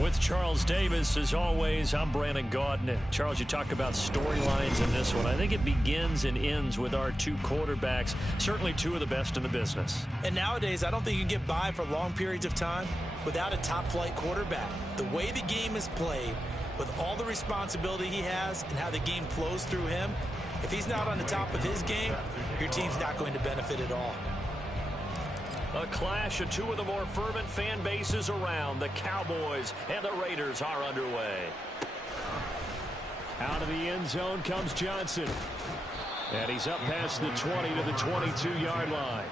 With Charles Davis, as always, I'm Brandon Gaudin. Charles, you talk about storylines in this one. I think it begins and ends with our two quarterbacks, certainly two of the best in the business. And nowadays, I don't think you can get by for long periods of time without a top-flight quarterback. The way the game is played, with all the responsibility he has and how the game flows through him, if he's not on the top of his game, your team's not going to benefit at all. A clash of two of the more fervent fan bases around. The Cowboys and the Raiders are underway. Out of the end zone comes Johnson. And he's up past the 20 to the 22-yard line.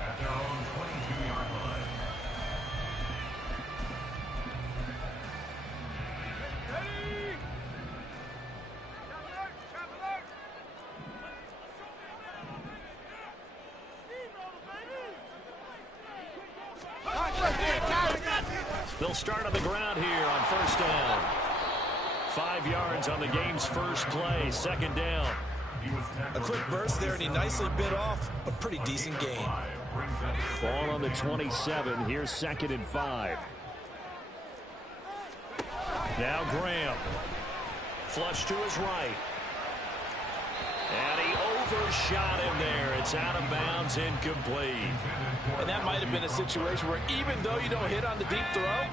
At their own 22-yard line. They'll start on the ground here on first down. 5 yards on the game's first play, second down. A quick burst there, and he nicely bit off a pretty decent gain. Ball on the 27. Here's 2nd and 5. Now Graham. Flush to his right. And he overshot him there. It's out of bounds, incomplete. And that might have been a situation where even though you don't hit on the deep throw,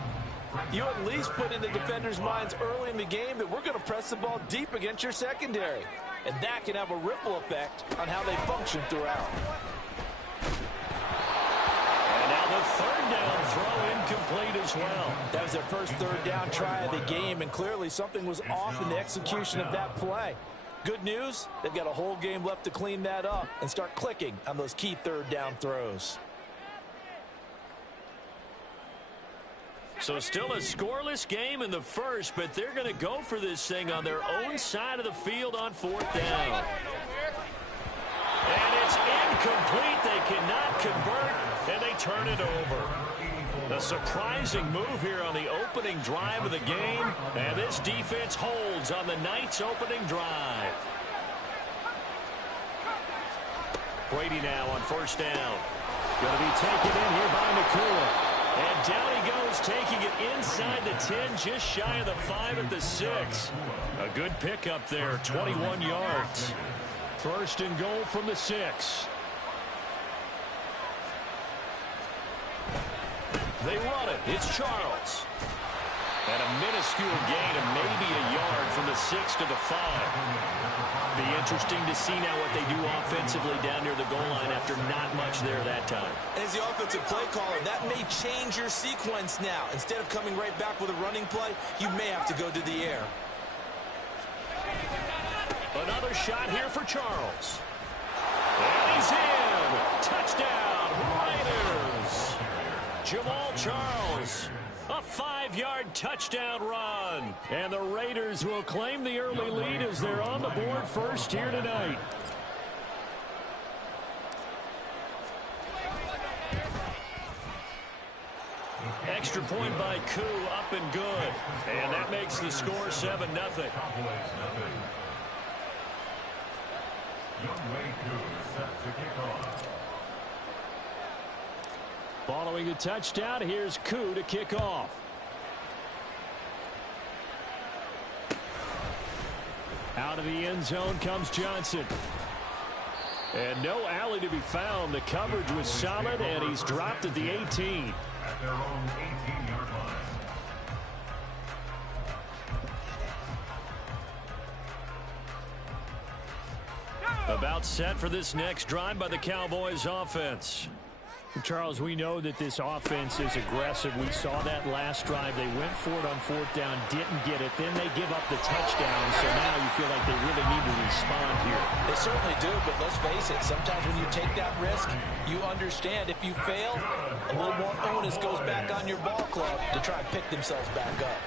you at least put in the defender's minds early in the game that we're going to press the ball deep against your secondary. And that can have a ripple effect on how they function throughout. And now the third down throw incomplete as well. That was their first third down try of the game, and clearly something was off in the execution of that play. Good news, they've got a whole game left to clean that up and start clicking on those key third down throws. So still a scoreless game in the first, but they're going to go for this thing on their own side of the field on fourth down. And it's incomplete. They cannot convert, and they turn it over. A surprising move here on the opening drive of the game, and this defense holds on the night's opening drive. Brady now on first down. Going to be taken in here by Nakua. And down he goes, taking it inside the 10, just shy of the 5 at the 6. A good pickup there, 21 yards. First and goal from the 6. They run it. It's Charles. And a minuscule gain of maybe a yard from the 6 to the 5. Be interesting to see now what they do offensively down near the goal line after not much there that time. As the offensive play caller, that may change your sequence now. Instead of coming right back with a running play, you may have to go to the air. Another shot here for Charles. And he's in. Touchdown, Raiders. Jamal Charles. A 5-yard touchdown run. And the Raiders will claim the early lead as they're on the board first here tonight. Extra point by Koo, up and good. And that makes the score 7-0. Following the touchdown, here's Koo to kick off. Out of the end zone comes Johnson. And no alley to be found. The coverage was solid, and he's dropped at the 18. At their own 18-yard line. About set for this next drive by the Cowboys offense. Charles, we know that this offense is aggressive. We saw that last drive. They went for it on fourth down, didn't get it. Then they give up the touchdown. So now you feel like they really need to respond here. They certainly do, but let's face it. Sometimes when you take that risk, you understand if you fail, a little more onus goes back on your ball club to try and pick themselves back up.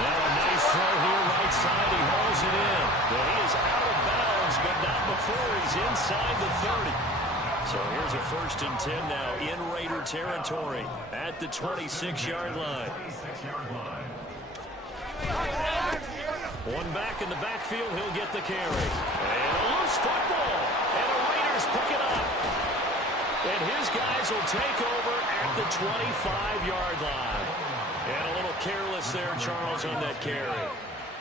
Now a nice throw here right side. He hauls it in. Well, he is out of bounds, but not before he's inside the 30. So here's a 1st and 10 now in Raider territory at the 26-yard line. One back in the backfield, he'll get the carry. And a loose football. And the Raiders pick it up. And And his guys will take over at the 25-yard line. And a little careless there, Charles, on that carry.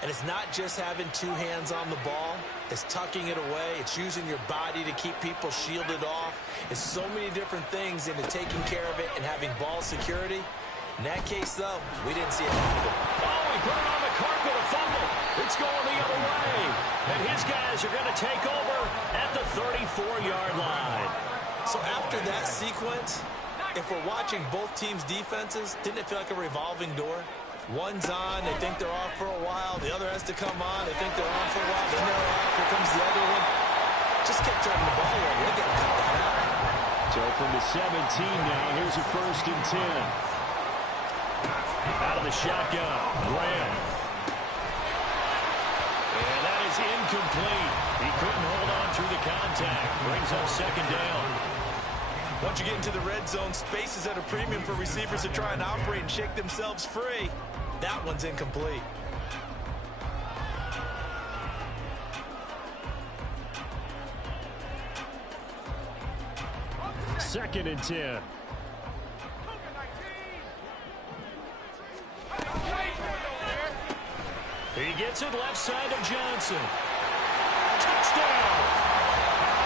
And it's not just having two hands on the ball. It's tucking it away. It's using your body to keep people shielded off. It's so many different things into taking care of it and having ball security. In that case, though, we didn't see it happen. Oh, he put it on the carpet, a fumble. It's going the other way. And his guys are going to take over at the 34-yard line. So after that sequence, if we're watching both teams' defenses, didn't it feel like a revolving door? One's on, they think they're off for a while. The other has to come on, they think they're on for a while. Then they're off, here comes the other one. Just kept turning the ball over. They got to cut that out. So from the 17 now, here's a 1st and 10. Out of the shotgun, Graham. And that is incomplete. He couldn't hold on through the contact. Brings up 2nd down. Once you get into the red zone, space is at a premium for receivers to try and operate and shake themselves free. That one's incomplete. Second and 10. He gets it left side of Johnson. Touchdown!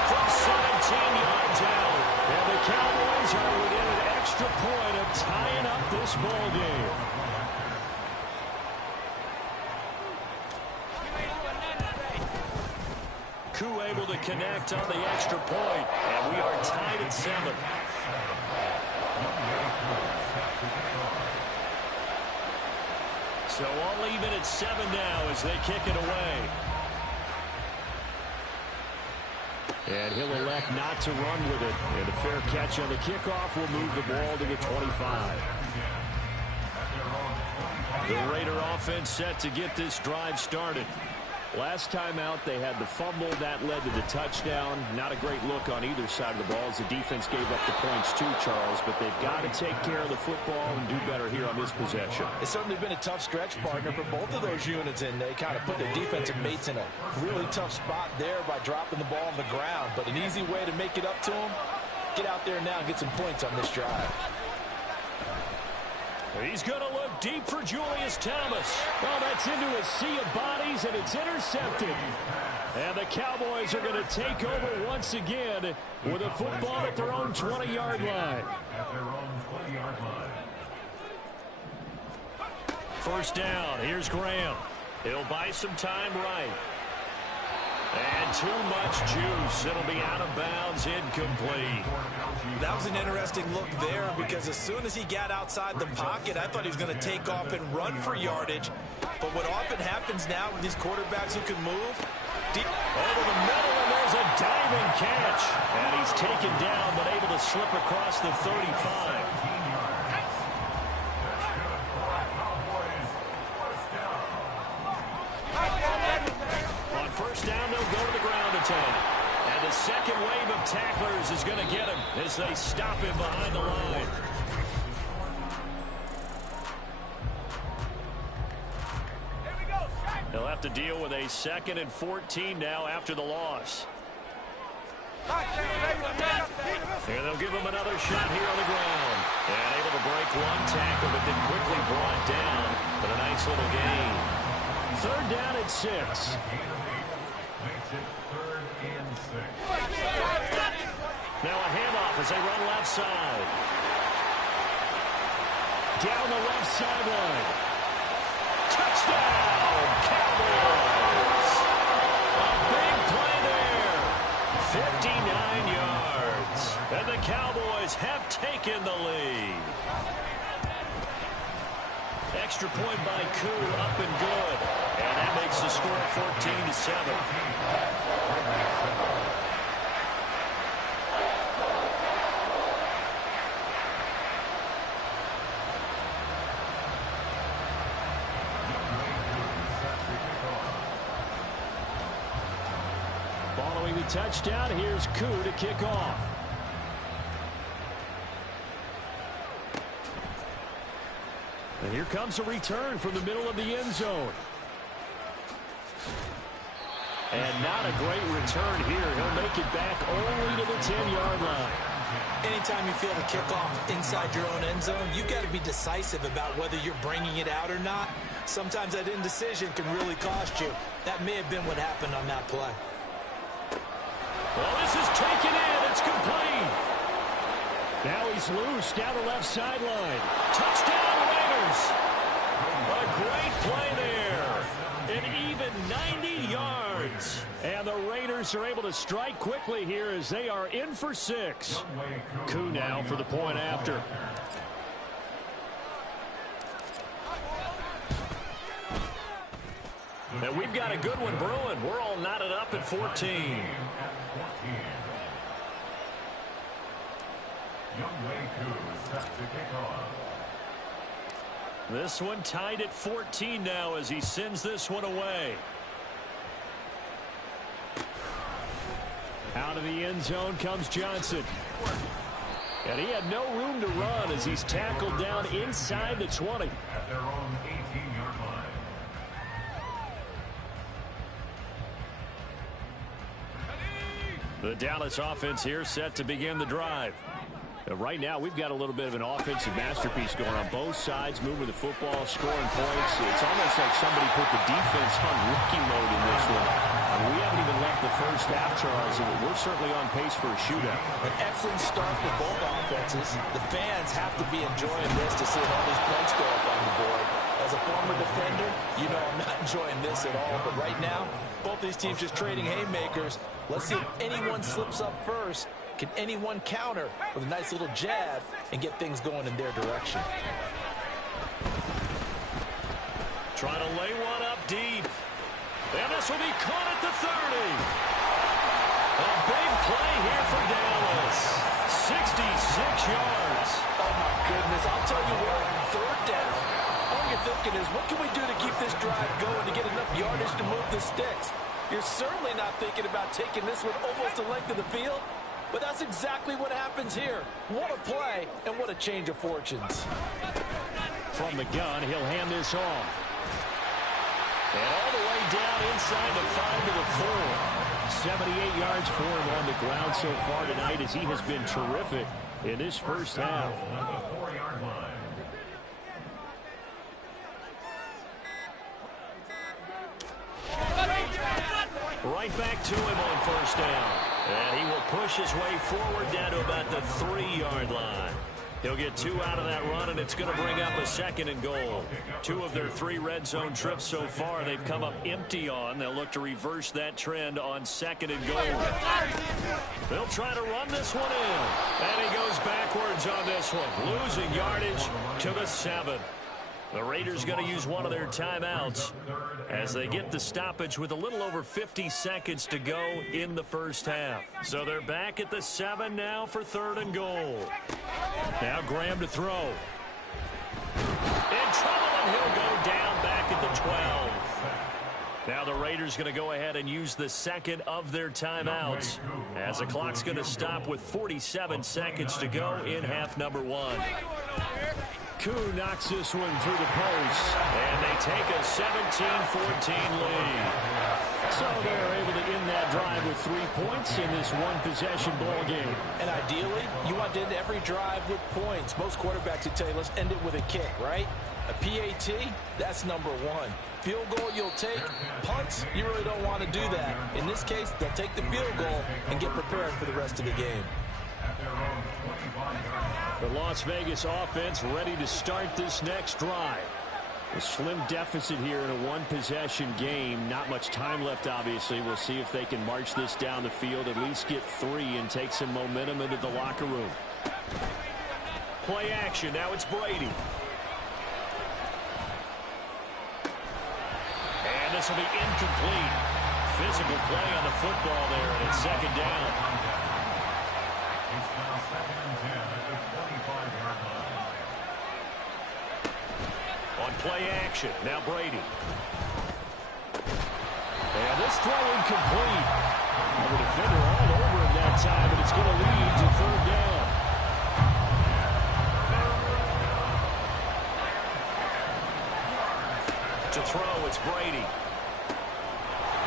From 17 yards out. And the Cowboys are within an extra point of tying up this ball game. Koo able to connect on the extra point, and we are tied at 7. So all even at 7 now as they kick it away. And he'll elect not to run with it. And a fair catch on the kickoff will move the ball to the 25. The Raider offense set to get this drive started. Last time out, they had the fumble. That led to the touchdown. Not a great look on either side of the ball as the defense gave up the points too, Charles. But they've got to take care of the football and do better here on this possession. It's certainly been a tough stretch, partner, for both of those units, and they kind of put their defensive mates in a really tough spot there by dropping the ball on the ground. But an easy way to make it up to them, get out there now and get some points on this drive. He's going to look deep for Julius Thomas. Well, that's into a sea of bodies, and it's intercepted. And the Cowboys are going to take over once again with a football at their own 20-yard line. At their own 20-yard line. First down. Here's Graham. He'll buy some time right. And too much juice. It'll be out of bounds, incomplete. That was an interesting look there because as soon as he got outside the pocket, I thought he was going to take off and run for yardage. But what often happens now with these quarterbacks who can move, deep over the middle, and there's a diving catch. And he's taken down but able to slip across the 35. First down, they'll go to the ground attack. And the second wave of tacklers is going to get him as they stop him behind the line. They'll have to deal with a 2nd and 14 now after the loss. And they'll give him another shot here on the ground. And able to break one tackle, but then quickly brought down. But a nice little gain. 3rd down at 6. Now a handoff as they run left side. Down the left sideline. Touchdown, Cowboys! A big play there. 59 yards. And the Cowboys have taken the lead. Extra point by Koo, up and good. And that makes the score 14-7. Following the touchdown, here's Koo to kick off. And here comes a return from the middle of the end zone. And not a great return here. He'll make it back only to the 10-yard line. Anytime you feel the kickoff inside your own end zone, you've got to be decisive about whether you're bringing it out or not. Sometimes that indecision can really cost you. That may have been what happened on that play. Well, this is taken in. It's complete. Now he's loose down the left sideline. Touchdown, Raiders. A great play there. An even 90 yards. And the Raiders are able to strike quickly here as they are in for 6. Koo now for the point after. And we've got a good one brewing. We're all knotted up at 14. This one tied at 14 now as he sends this one away. Out of the end zone comes Johnson. And he had no room to run as he's tackled down inside the 20. At their own 18-yard line. The Dallas offense here set to begin the drive. Right now, we've got a little bit of an offensive masterpiece going on both sides, moving the football, scoring points. It's almost like somebody put the defense on rookie mode in this one. We haven't even left the first half, Charles, and we're certainly on pace for a shootout. An excellent start for both offenses. The fans have to be enjoying this to see all these points go up on the board. As a former defender, you know I'm not enjoying this at all. But right now, both these teams just trading haymakers. Let's see if anyone slips up first. Can anyone counter with a nice little jab and get things going in their direction? Trying to lay one up deep. And this will be caught at the 30. A big play here for Dallas. 66 yards. Oh, my goodness. I'll tell you what, third down. All you're thinking is, what can we do to keep this drive going to get enough yardage to move the sticks? You're certainly not thinking about taking this one almost the length of the field. But that's exactly what happens here. What a play, and what a change of fortunes. From the gun, he'll hand this off. And all the way down inside the 5 to the 4. 78 yards for him on the ground so far tonight as he has been terrific in this first half. Right back to him on first down. And he will push his way forward down to about the 3-yard line. He'll get 2 out of that run, and it's going to bring up a 2nd and goal. 2 of their 3 red zone trips so far they've come up empty on. They'll look to reverse that trend on 2nd and goal. They'll try to run this one in. And he goes backwards on this one, losing yardage to the 7. The Raiders going to use one of their timeouts as they get the stoppage with a little over 50 seconds to go in the first half. So they're back at the 7 now for 3rd and goal. Now Graham to throw. In trouble, and he'll go down back at the 12. Now the Raiders going to go ahead and use the 2nd of their timeouts as the clock's going to stop with 47 seconds to go in half number 1. Koo knocks this one through the post, and they take a 17-14 lead. So they're able to end that drive with 3 points in this one-possession ball game. And ideally, you want to end every drive with points. Most quarterbacks would tell you, let's end it with a kick, right? A PAT, that's number 1. Field goal you'll take. Punts, you really don't want to do that. In this case, they'll take the field goal and get prepared for the rest of the game. The Las Vegas offense ready to start this next drive. A slim deficit here in a one-possession game. Not much time left, obviously. We'll see if they can march this down the field, at least get 3 and take some momentum into the locker room. Play action. Now it's Brady. And this will be incomplete. Physical play on the football there, and it's 2nd down. Play action. Now Brady. And this throw incomplete. The defender all over him that time, but it's going to lead to 3rd down. To throw, it's Brady.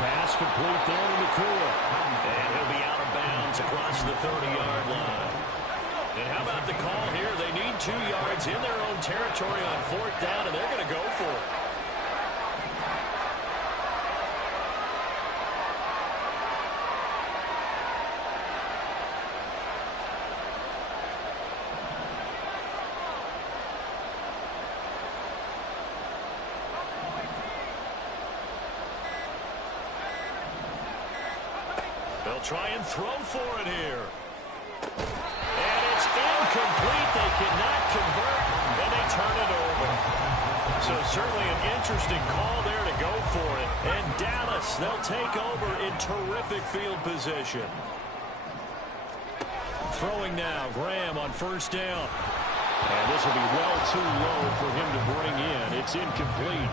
Pass complete there to Koo. And he'll be out of bounds across the 30-yard line. the call here. They need 2 yards in their own territory on 4th down, and they're going to go for it. They'll try and throw for it here. And it's incomplete. They cannot convert, and they turn it over. So certainly an interesting call there to go for it. And Dallas, they'll take over in terrific field position. Throwing now, Graham on 1st down. And this will be well too low for him to bring in. It's incomplete.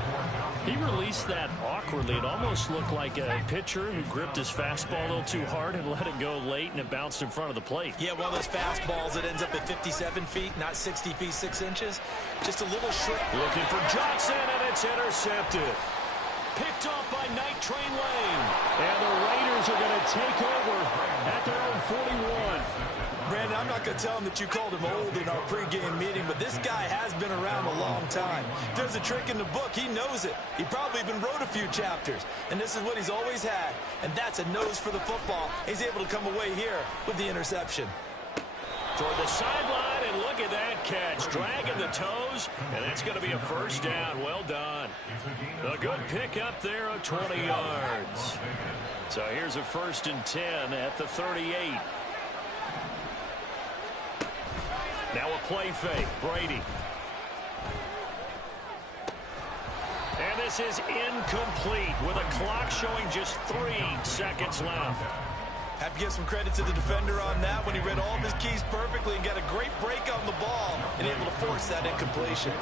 He released that awkwardly. It almost looked like a pitcher who gripped his fastball a little too hard and let it go late, and it bounced in front of the plate. Yeah, one of those fastballs that ends up at 57 feet, not 60 feet, 6 inches. Just a little short. Looking for Johnson, and it's intercepted. Picked off by Night Train Lane. And the Raiders are going to take over at their own 41. Brandon, I'm not going to tell him that you called him old in our pregame meeting, but this guy has been around a long time. If there's a trick in the book, he knows it. He probably even wrote a few chapters, and this is what he's always had, and that's a nose for the football. He's able to come away here with the interception. Toward the sideline, and look at that catch. Dragging the toes, and that's going to be a 1st down. Well done. A good pick up there of 20 yards. So here's a 1st and 10 at the 38. Now a play fake. Brady. And this is incomplete with a clock showing just 3 seconds left. Have to give some credit to the defender on that when he read all of his keys perfectly and got a great break on the ball and able to force that incompletion.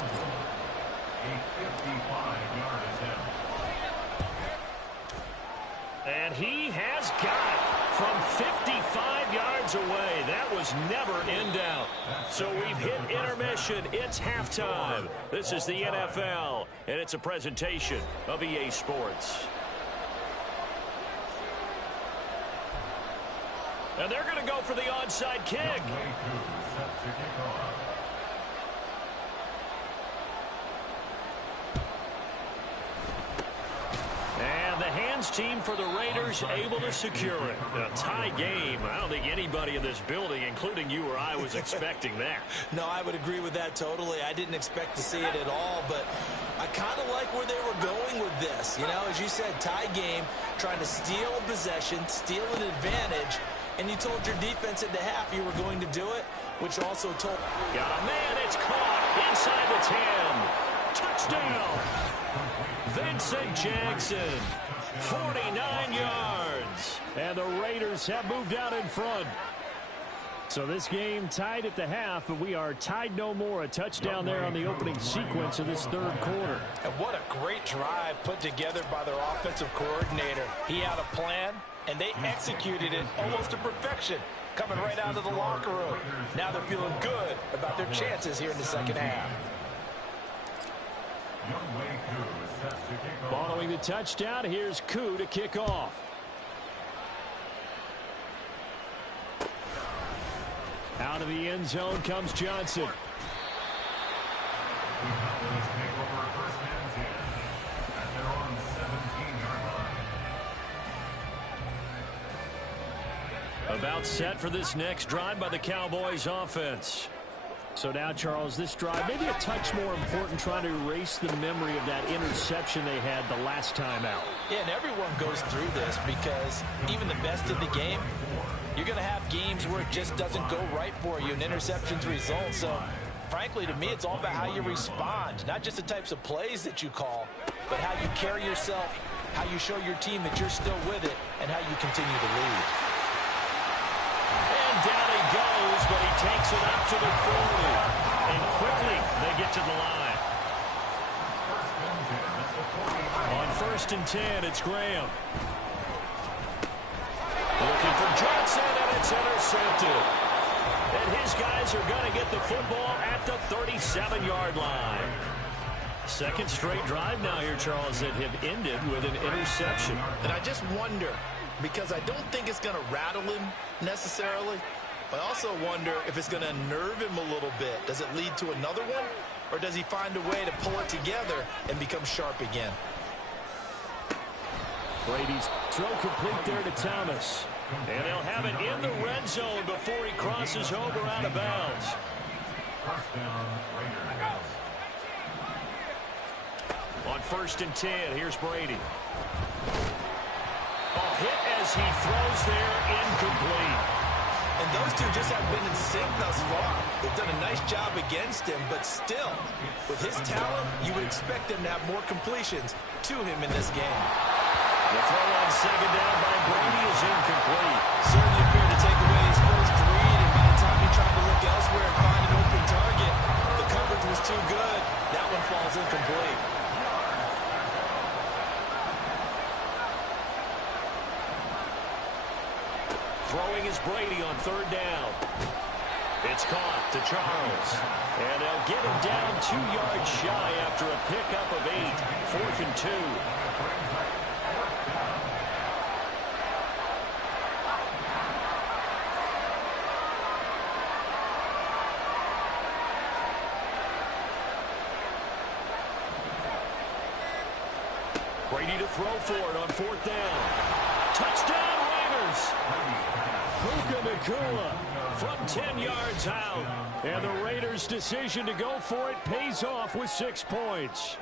And he has got it from 55 yards away. That was never in doubt. So we've hit intermission. It's halftime. This is the NFL, and it's a presentation of EA Sports. And they're going to go for the onside kick. And the hands team for the Raiders able to secure it. A tie game. I don't think anybody in this building, including you or I, was expecting that. No, I would agree with that totally. I didn't expect to see it at all, but I kind of like where they were going with this. You know, as you said, tie game, trying to steal a possession, steal an advantage, and you told your defense at the half you were going to do it, which also told... Got a man, it's caught inside the 10. Touchdown! Vincent Jackson, 49 yards. And the Raiders have moved out in front. So this game tied at the half, but we are tied no more. A touchdown there on the opening sequence of this 3rd quarter. And what a great drive put together by their offensive coordinator. He had a plan, and they executed it almost to perfection, coming right out of the locker room. Now they're feeling good about their chances here in the 2nd half. Following the touchdown, here's Koo to kick off. Out of the end zone comes Johnson. About set for this next drive by the Cowboys offense. So now, Charles, this drive maybe a touch more important, trying to erase the memory of that interception they had the last time out. Yeah, and everyone goes through this because even the best in the game, you're going to have games where it just doesn't go right for you and interceptions result. So, frankly, to me, it's all about how you respond, not just the types of plays that you call, but how you carry yourself, how you show your team that you're still with it, and how you continue to lead. And down he goes, but he takes it up to the 40. And quickly, they get to the line. On 1st and 10, it's Graham. Looking for Johnson, and it's intercepted. And his guys are going to get the football at the 37-yard line. 2nd straight drive now here, Charles, that have ended with an interception. And I just wonder, because I don't think it's going to rattle him necessarily, I also wonder if it's going to unnerve him a little bit. Does it lead to another one? Or does he find a way to pull it together and become sharp again? Brady's throw complete there to Thomas. And they'll have it in the red zone before he crosses over out of bounds. First down, Raiders. On 1st and 10, here's Brady. A hit as he throws there, incomplete. And those two just haven't been in sync thus far. They've done a nice job against him, but still, with his talent, you would expect him to have more completions to him in this game. The throw on 2nd down by Brady is incomplete. Certainly appeared to take away his first read, and by the time he tried to look elsewhere and find an open target, the coverage was too good. That one falls incomplete. Throwing is Brady on 3rd down. It's caught to Charles. And they'll get him down 2 yards shy after a pickup of 8. 4th and 2. Brady to throw for it on 4th down. Touchdown, Raiders! Puka Nacua from 10 yards out. And the Raiders' decision to go for it pays off with 6 points.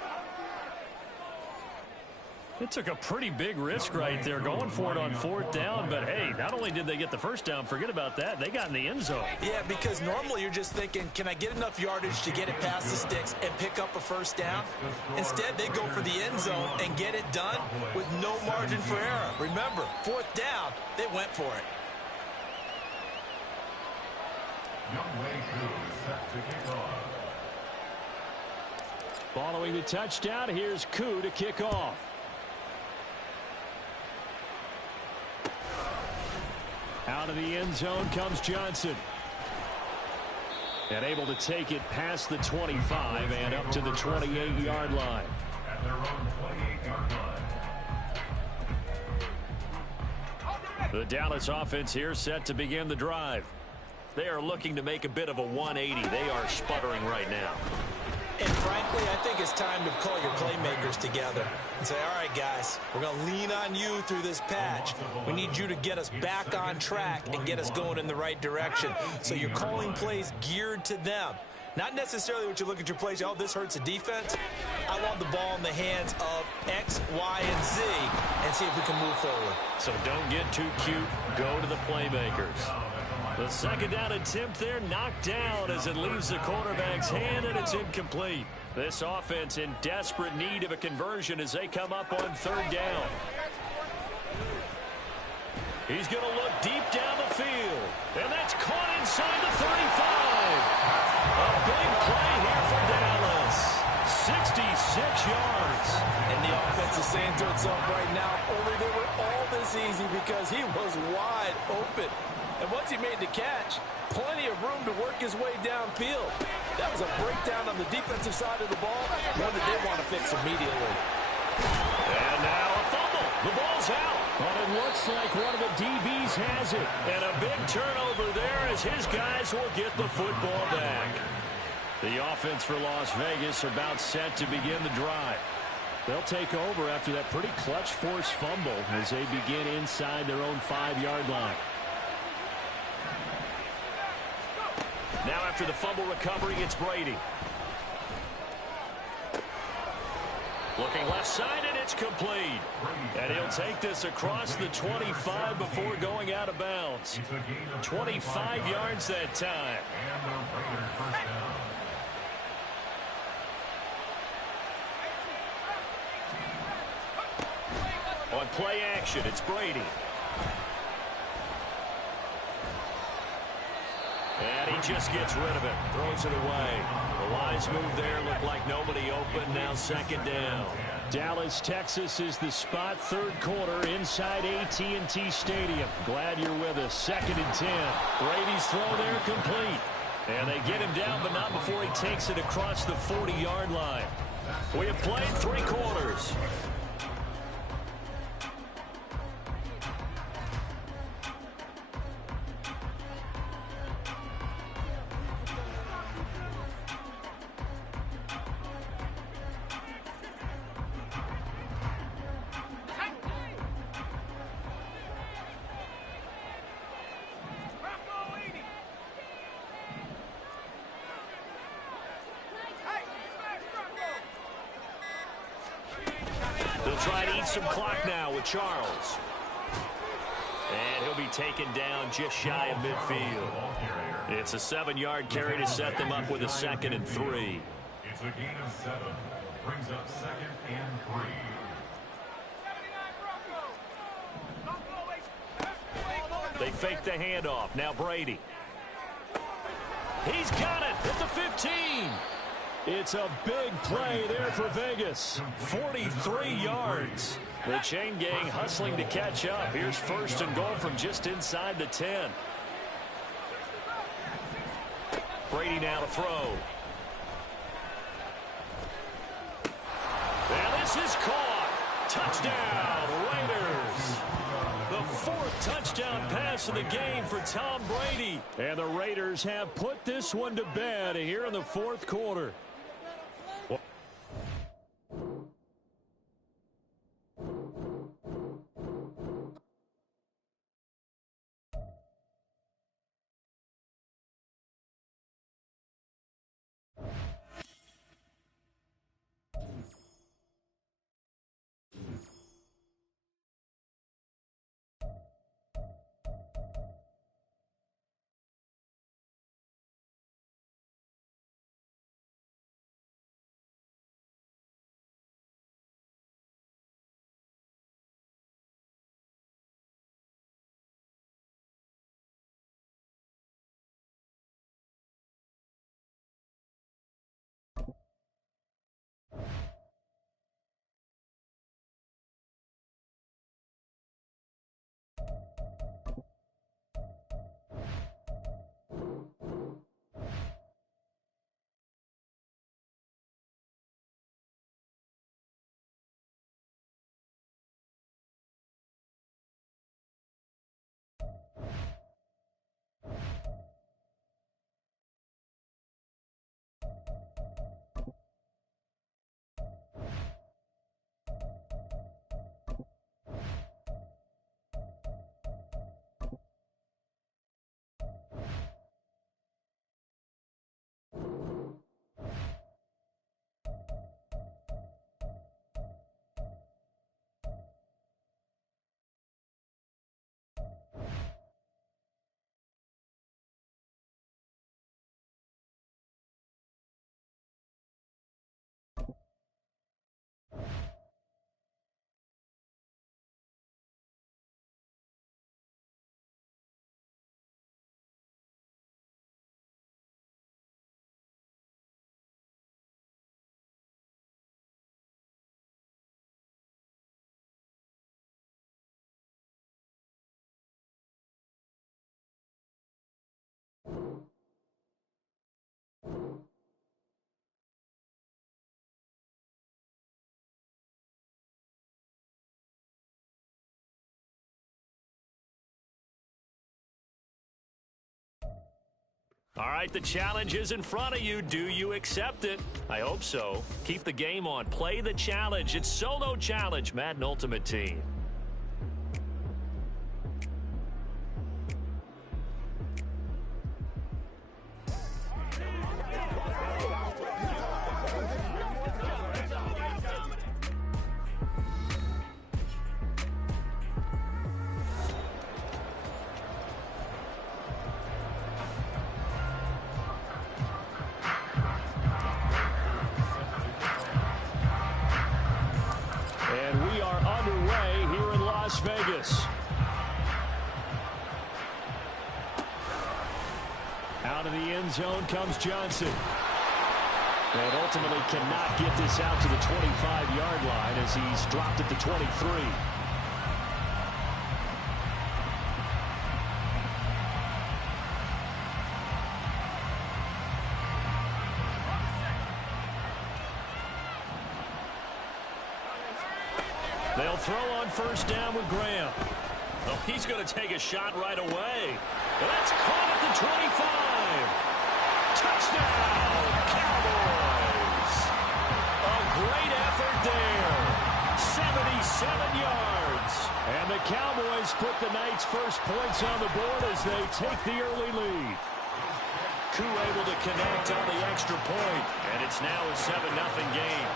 It took a pretty big risk right there going for it on 4th down. But, hey, not only did they get the first down, forget about that, they got in the end zone. Yeah, because normally you're just thinking, can I get enough yardage to get it past the sticks and pick up a first down? Instead, they go for the end zone and get it done with no margin for error. Remember, 4th down, they went for it. Following the touchdown, here's Koo to kick off. Out of the end zone comes Johnson. And able to take it past the 25 and up to the 28-yard line. At their own 28-yard line. The Dallas offense here set to begin the drive. They are looking to make a bit of a 180. They are sputtering right now. And frankly, I think it's time to call your playmakers together and say, all right, guys, we're going to lean on you through this patch. We need you to get us back on track and get us going in the right direction. So you're calling plays geared to them. Not necessarily what you look at your plays, oh, this hurts the defense. I want the ball in the hands of X, Y, and Z and see if we can move forward. So don't get too cute. Go to the playmakers. The 2nd down attempt there knocked down as it leaves the quarterback's hand, and it's incomplete. This offense in desperate need of a conversion as they come up on 3rd down. He's going to look deep down the field, and that's caught inside the 35. A big play here for Dallas. 66 yards. And the offense is saying to itself right now, only they were all this easy because he was wide open. And once he made the catch, plenty of room to work his way downfield. That was a breakdown on the defensive side of the ball, one that they want to fix immediately. And now a fumble. The ball's out. But it looks like one of the DBs has it. And a big turnover there as his guys will get the football back. The offense for Las Vegas about set to begin the drive. They'll take over after that pretty clutch forced fumble as they begin inside their own 5-yard line. Now after the fumble recovery, it's Brady. Looking left side, and it's complete. And he'll take this across the 25 before going out of bounds. 25 yards that time. And the Raiders first down. On play action, it's Brady. And he just gets rid of it. Throws it away. The wise move there. Looked like nobody open. Now 2nd down. Dallas, Texas is the spot. 3rd quarter inside AT&T Stadium. Glad you're with us. 2nd and 10. Brady's throw there complete. And they get him down, but not before he takes it across the 40-yard line. We have played 3 quarters. some clock now with Charles. And he'll be taken down just shy of midfield. It's a 7-yard carry to set them up with a 2nd and 3. It's a gain of 7. Brings up 2nd and 3. They fake the handoff. Now Brady. He's got it at the 15. It's a big play there for Vegas. 43 yards. The chain gang hustling to catch up. Here's 1st and goal from just inside the 10. Brady now to throw. And this is caught. Touchdown, Raiders. The 4th touchdown pass of the game for Tom Brady. And the Raiders have put this one to bed here in the 4th quarter. All right, the challenge is in front of you. Do you accept it? I hope so. Keep the game on. Play the challenge. It's solo challenge, Madden Ultimate Team. Vegas. Out of the end zone comes Johnson. And ultimately cannot get this out to the 25-yard line as he's dropped at the 23. They'll throw on 1st down with Graham. Oh, he's going to take a shot right away. That's caught at the 25. Touchdown, Cowboys. A great effort there. 77 yards. And the Cowboys put the night's first points on the board as they take the early lead. Koo able to connect on the extra point, and it's now a 7-0 game.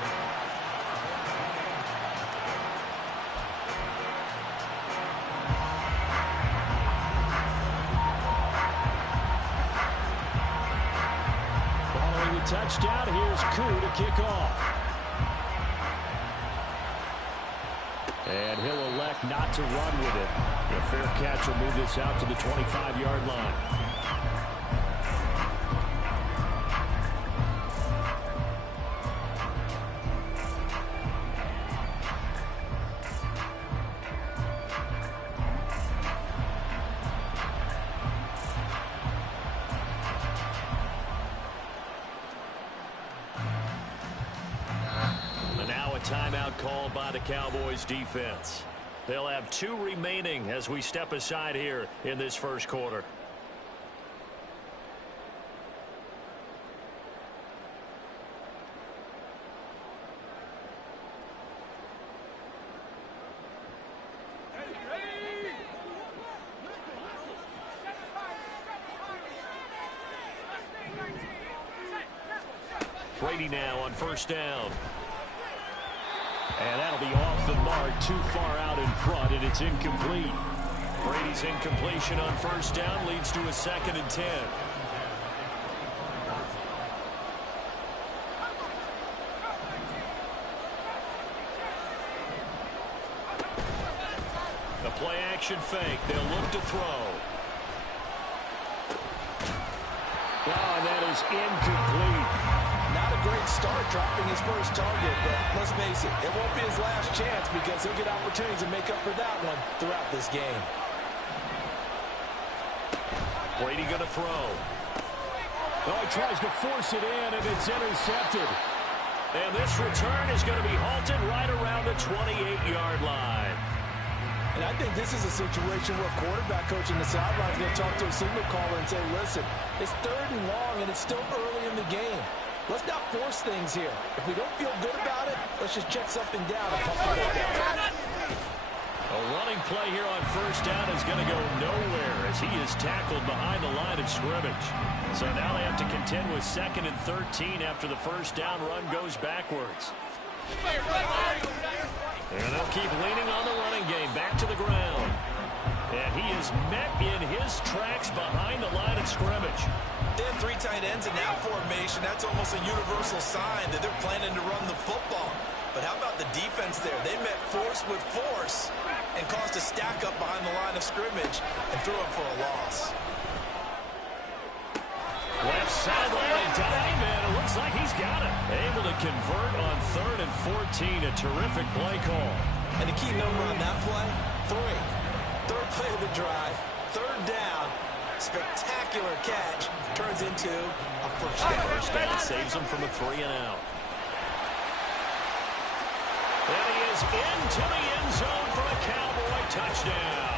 Following the touchdown, here's Koo to kick off. And he'll elect not to run with it. A fair catch will move this out to the 25-yard line. Timeout called by the Cowboys defense. They'll have 2 remaining as we step aside here in this first quarter. Brady now on first down. And that'll be off the mark, too far out in front, and it's incomplete. Brady's incompletion on first down leads to a 2nd and 10. The play action fake. They'll look to throw. Oh, and that is incomplete. Not a great start dropping his first target, but let's face it, it won't be his last chance because he'll get opportunities to make up for that one throughout this game. Brady going to throw. Oh, he tries to force it in, and it's intercepted. And this return is going to be halted right around the 28-yard line. And I think this is a situation where quarterback coach in the sideline is going to talk to a signal caller and say, listen, it's 3rd and long, and it's still early in the game. Let's not force things here. If we don't feel good about it, let's just check something down and pump the ball down. A running play here on first down is going to go nowhere as he is tackled behind the line of scrimmage. So now they have to contend with 2nd and 13 after the first down run goes backwards. And they'll keep leaning on the running game back to the ground. And he is met in his tracks behind the line of scrimmage. They have 3 tight ends in that formation. That's almost a universal sign that they're planning to run the football. But how about the defense there? They met force with force and caused a stack up behind the line of scrimmage and threw up for a loss. Left sideline dive, and it looks like he's got it. Able to convert on 3rd and 14. A terrific play call. And the key number on that play, 3. 3rd play of the drive, 3rd down. Spectacular catch turns into a first down. First down saves him from a 3 and out. And he is into the end zone for a Cowboy touchdown.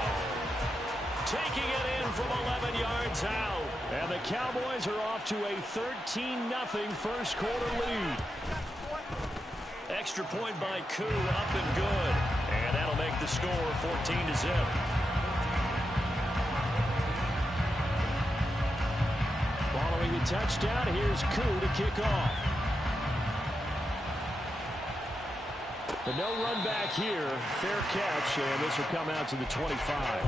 Taking it in from 11 yards out. And the Cowboys are off to a 13-0 first quarter lead. Extra point by Koo, up and good. And that'll make the score 14-0. Following the touchdown, here's Koo to kick off. But no run back here. Fair catch, and this will come out to the 25.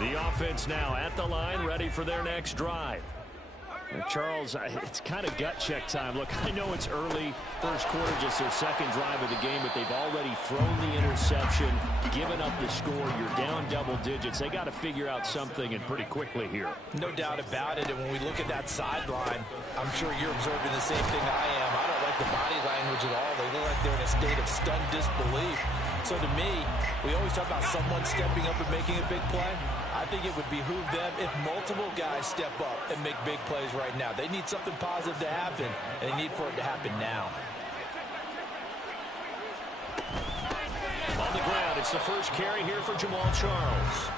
The offense now at the line, ready for their next drive. Charles, it's kind of gut check time. Look, I know it's early, first quarter, just their 2nd drive of the game, but they've already thrown the interception, given up the score. You're down double digits. They got to figure out something, and pretty quickly here. No doubt about it, and when we look at that sideline, I'm sure you're observing the same thing I am. I don't like the body language at all. They look like they're in a state of stunned disbelief. So to me, we always talk about someone stepping up and making a big play. I think it would behoove them if multiple guys step up and make big plays right now. They need something positive to happen, and they need for it to happen now. On the ground, it's the first carry here for Jamal Charles.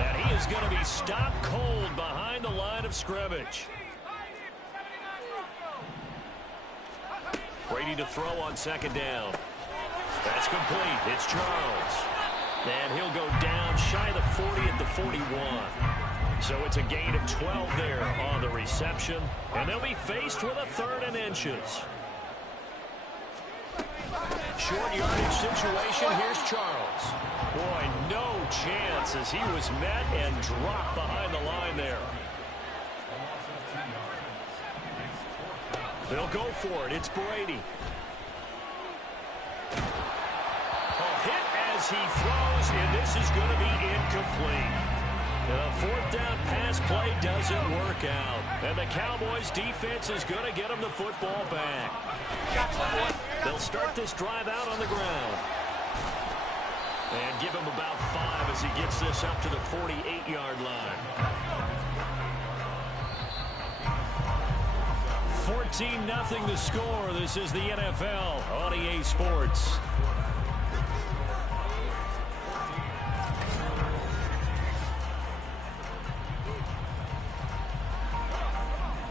And he is going to be stopped cold behind the line of scrimmage. Brady to throw on 2nd down. That's complete. It's Charles. And he'll go down shy of the 40 at the 41. So it's a gain of 12 there on the reception. And they'll be faced with a 3rd and inches. Short yardage situation. Here's Charles. Boy, no chance as he was met and dropped behind the line there. They'll go for it. It's Brady. Hit as he throws, and this is going to be incomplete. The fourth down pass play doesn't work out. And the Cowboys defense is going to get him the football back. They'll start this drive out on the ground. And give him about 5 as he gets this up to the 48-yard line. 14-0 the score. This is the NFL on EA Sports.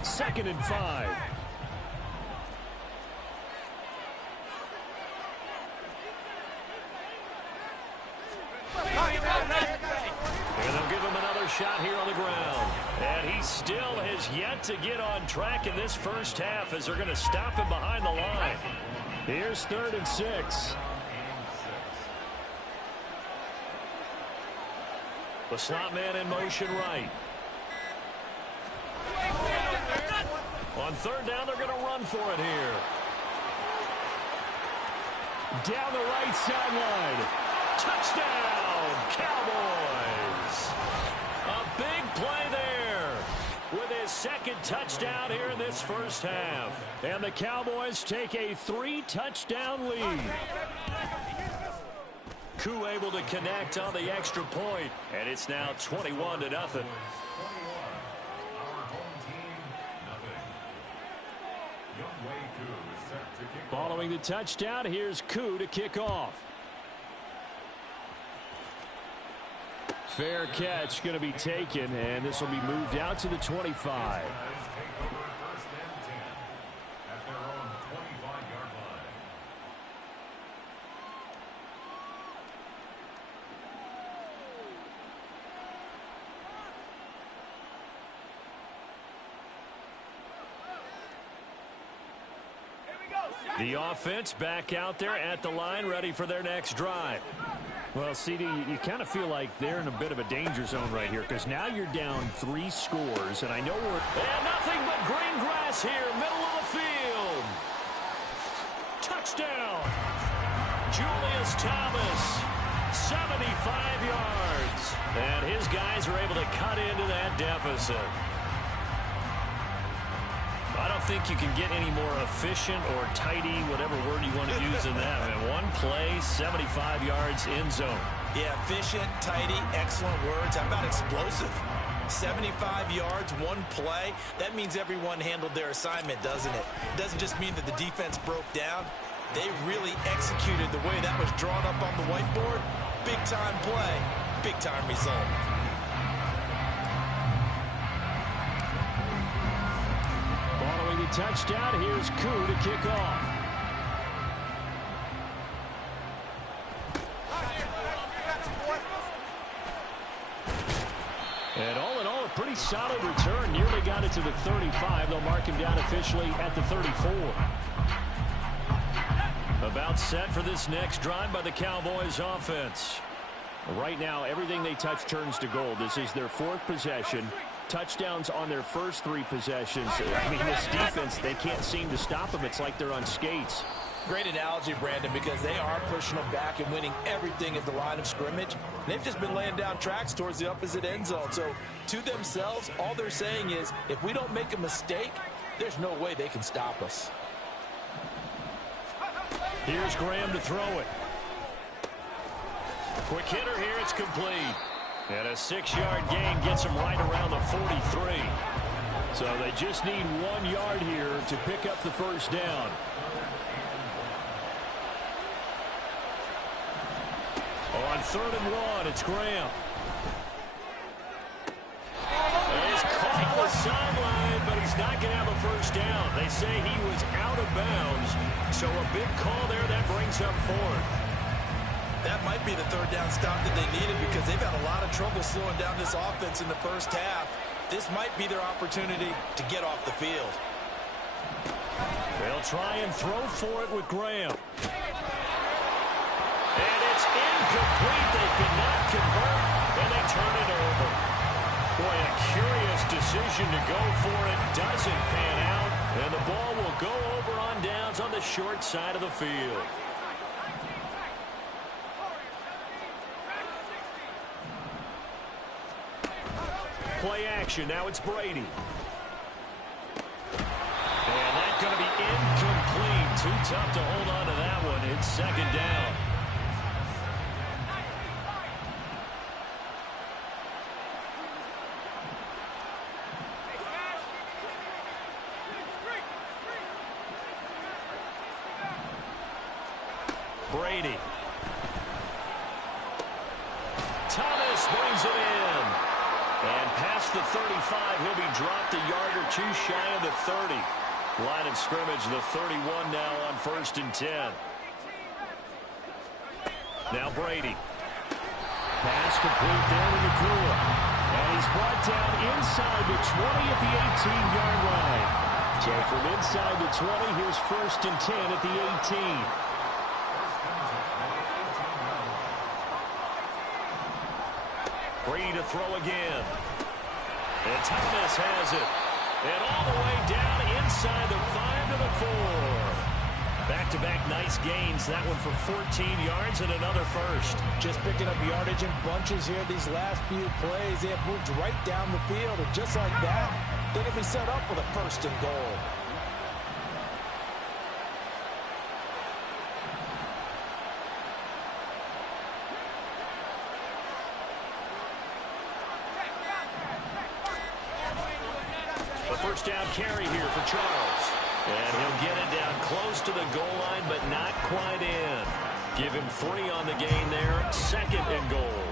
Second and 5. And they'll give him another shot here on the ground. And he still has yet to get on track in this first half as they're going to stop him behind the line. Here's 3rd and 6. The slot man in motion right. On 3rd down, they're going to run for it here. Down the right sideline. Touchdown, Cowboys. A big play there with his second touchdown here in this first half. And the Cowboys take a 3-touchdown lead. Koo able to connect on the extra point, and it's now 21-0. Following the touchdown, here's Koo to kick off. Fair catch going to be taken, and this will be moved out to the 25. The offense back out there at the line, ready for their next drive. Well, CD, you kind of feel like they're in a bit of a danger zone right here because now you're down 3 scores, and I know we're... And nothing but green grass here, middle of the field. Touchdown. Julius Thomas, 75 yards. And his guys are able to cut into that deficit. I don't think you can get any more efficient or tidy, whatever word you want to use in that. And one play, 75 yards in zone. Yeah, efficient, tidy, excellent words. How about explosive? 75 yards, one play. That means everyone handled their assignment, doesn't it? It doesn't just mean that the defense broke down. They really executed the way that was drawn up on the whiteboard. Big-time play, big-time result. Touchdown. Here's Koo to kick off. And all in all, a pretty solid return. Nearly got it to the 35. They'll mark him down officially at the 34. About set for this next drive by the Cowboys offense. Right now, everything they touch turns to gold. This is their 4th possession. Touchdowns on their first 3 possessions. I mean, this defense, they can't seem to stop them. It's like they're on skates. Great analogy, Brandon, because they are pushing them back and winning everything at the line of scrimmage. They've just been laying down tracks towards the opposite end zone. So, to themselves, all they're saying is, if we don't make a mistake, there's no way they can stop us. Here's Graham to throw it. Quick hitter here, it's complete. And a 6-yard gain gets them right around the 43. So they just need 1 yard here to pick up the first down. On 3rd and 1, it's Graham. And he's caught on the sideline, but he's not going to have a first down. They say he was out of bounds. So a big call there that brings up 4th. That might be the 3rd down stop that they needed because they've had a lot of trouble slowing down this offense in the first half. This might be their opportunity to get off the field. They'll try and throw for it with Graham. And it's incomplete. They could not convert. decision to go for it doesn't pan out, and the ball will go over on downs on the short side of the field. Play action. Now it's Brady. And that's going to be incomplete. Too tough to hold on to that one. It's second down. Brady. Thomas brings it in. And past the 35, he'll be dropped a yard or two shy of the 30. Line of scrimmage, the 31 now on 1st and 10. Now Brady. Pass complete down to Nakua. And he's brought down inside the 20 at the 18-yard line. So from inside the 20, here's 1st and 10 at the 18. Brady to throw again. And Thomas has it. And all the way down inside the 5 to the 4. Back-to-back nice gains. That one for 14 yards and another first. Just picking up yardage in bunches here these last few plays. They have moved right down the field. And just like that, they're going to be set up with a 1st and goal. First down carry here for Charles. And he'll get it down close to the goal line, but not quite in. Give him 3 on the gain there. 2nd and goal.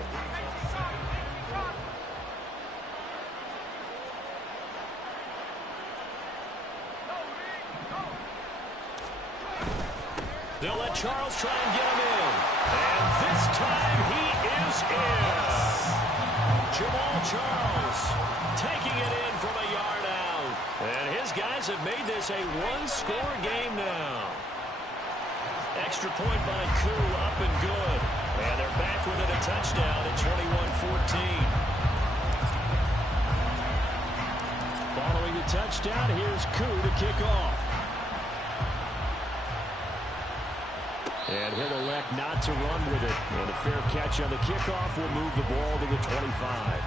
They'll let Charles try and get him in. And this time he is in. Jamal Charles taking it in from a yard out. And his guys have made this a one-score game now. Extra point by Koo, up and good. And they're back within a touchdown at 21-14. Following the touchdown, here's Koo to kick off. And he'll elect not to run with it. And a fair catch on the kickoff will move the ball to the 25.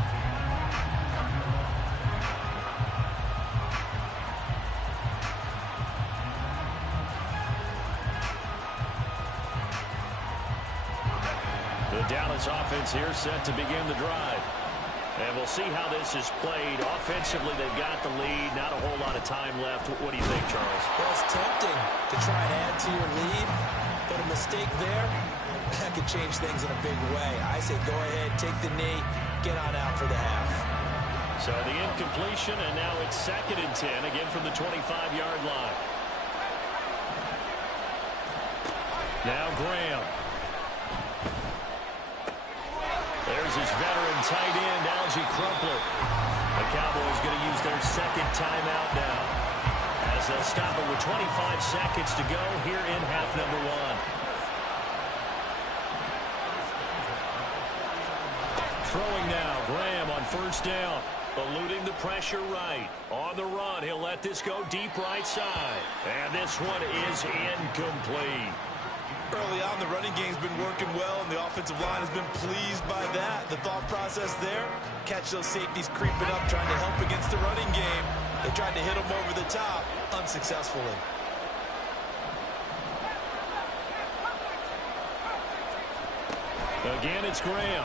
The Dallas offense here set to begin the drive. And we'll see how this is played. Offensively, they've got the lead. Not a whole lot of time left. What do you think, Charles? Well, it's tempting to try and add to your lead. But a mistake there, that could change things in a big way. I say go ahead, take the knee, get on out for the half. So the incompletion, and now it's 2nd and 10, again from the 25-yard line. Now Graham. There's his veteran tight end, Algie Crumpler. The Cowboys going to use their 2nd timeout now, as they'll stop it with 25 seconds to go here in half number 1. Throwing now, Graham on 1st down. Eluding the pressure right. On the run, he'll let this go deep right side. And this one is incomplete. Early on, the running game's been working well, and the offensive line has been pleased by that. The thought process there, catch those safeties creeping up, trying to help against the running game. They tried to hit him over the top, unsuccessfully. Again, it's Graham.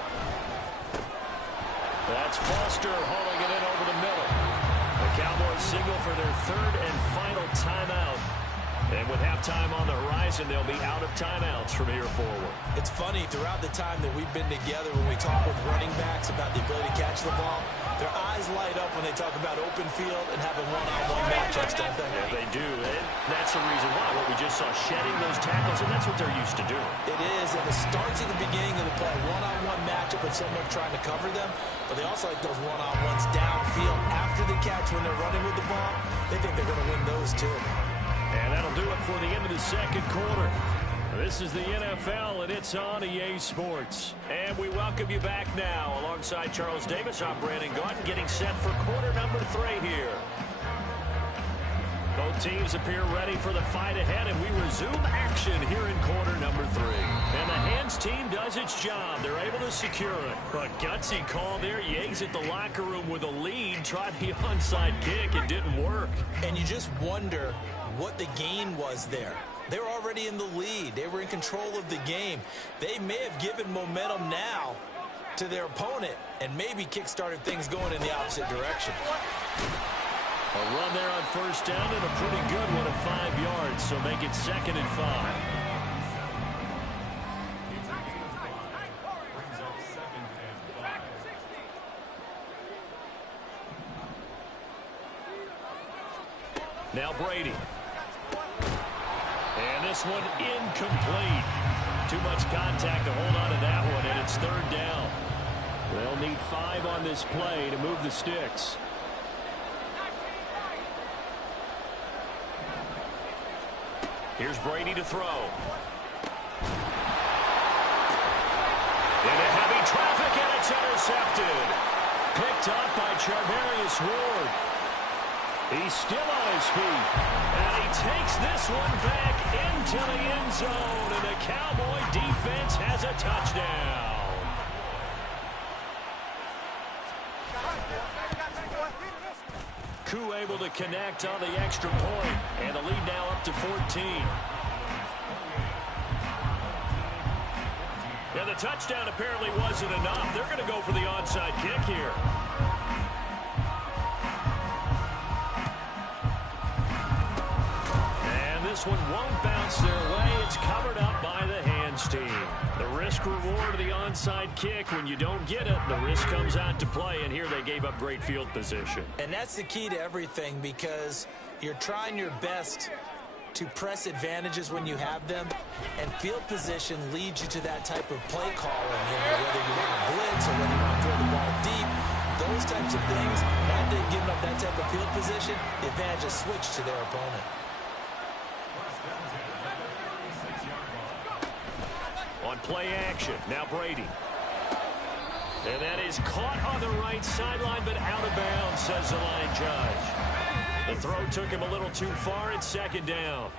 That's Foster hauling it in over the middle. The Cowboys signal for their 3rd and final timeout. And with halftime on the horizon, they'll be out of timeouts from here forward. It's funny, throughout the time that we've been together, when we talk with running backs about the ability to catch the ball, their eyes light up when they talk about open field and having one-on-one matchups, don't they? Yeah, they do. And that's the reason why. What we just saw, shedding those tackles, and that's what they're used to doing. It is, and it starts at the beginning of the play. One-on-one matchup with someone trying to cover them, but they also like those one-on-ones downfield after the catch when they're running with the ball. They think they're going to win those, too. And that'll do it for the end of the 2nd quarter. This is the NFL, and it's on EA Sports. And we welcome you back now. Alongside Charles Davis, I'm Brandon Gaudin, getting set for quarter number 3 here. Both teams appear ready for the fight ahead, and we resume action here in quarter number 3. And the hands team does its job. They're able to secure it. But gutsy call there. Yates at the locker room with a lead. Tried the onside kick. It didn't work. And you just wonder what the gain was there. They were already in the lead. They were in control of the game. They may have given momentum now to their opponent and maybe kick-started things going in the opposite direction. A run there on first down and a pretty good one at 5 yards, so make it 2nd and 5. Now Brady. And this one incomplete. Too much contact to hold on to that one, and it's 3rd down. They'll need 5 on this play to move the sticks. Here's Brady to throw. Into heavy traffic, and it's intercepted. Picked up by Charvarius Ward. He's still on his feet. And he takes this one back into the end zone. And the Cowboy defense has a touchdown. Koo able to connect on the extra point. And the lead now up to 14. Yeah, the touchdown apparently wasn't enough. They're going to go for the onside kick here. This one won't bounce their way. It's covered up by the hands team. The risk reward of the onside kick. When you don't get it, the risk comes out to play, and here they gave up great field position. And that's the key to everything, because you're trying your best to press advantages when you have them, and field position leads you to that type of play calling. Whether you want to blitz or whether you want to throw the ball deep, those types of things, not giving up that type of field position, the advantage is switched to their opponent. On play action, now Brady. And that is caught on the right sideline, but out of bounds, says the line judge. The throw took him a little too far. It's 2nd down.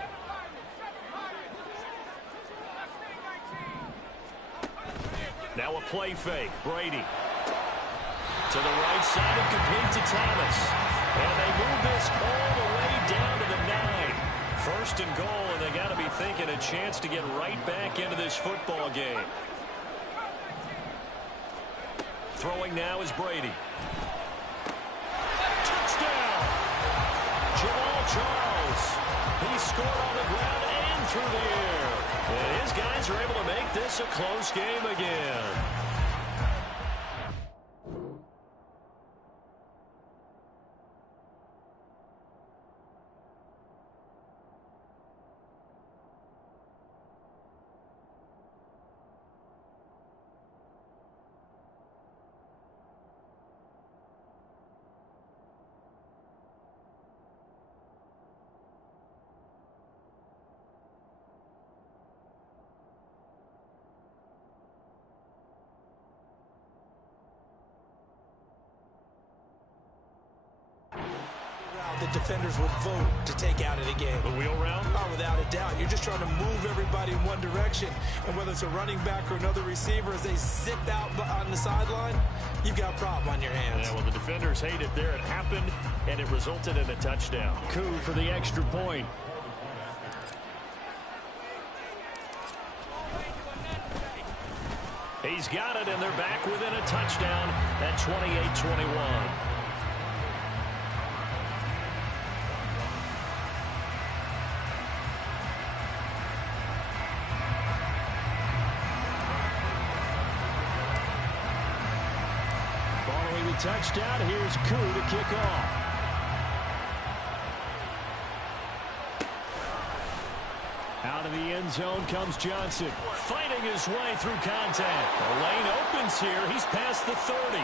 Now a play fake. Brady. To the right side and complete to Thomas. And they move this all the way down to the 9. 1st and goal, and they got to be thinking a chance to get right back into this football game. Throwing now is Brady. Touchdown! Jamal Charles. He scored on the ground and through the air. And his guys are able to make this a close game again. The defenders would vote to take out of the game. The wheel round? Oh, without a doubt. You're just trying to move everybody in one direction. And whether it's a running back or another receiver, as they zip out on the sideline, you've got a problem on your hands. Yeah, well, the defenders hate it there. It happened, and it resulted in a touchdown. Koo for the extra point. He's got it, and they're back within a touchdown at 28-21. Touchdown. Here's Koo to kick off. Out of the end zone comes Johnson, fighting his way through contact. The lane opens here. He's past the 30.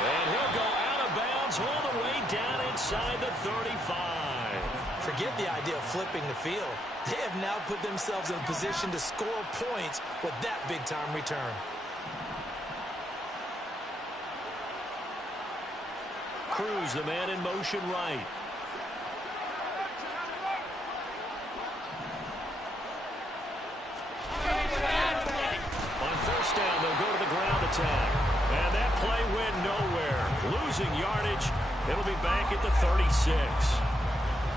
And he'll go out of of bounds all the way down inside the 35. Forget the idea of flipping the field. They have now put themselves in a position to score points with that big-time return. Cruz, the man in motion right. On first down, they'll go to the ground attack. And that play went nowhere. Losing yardage. It'll be back at the 36.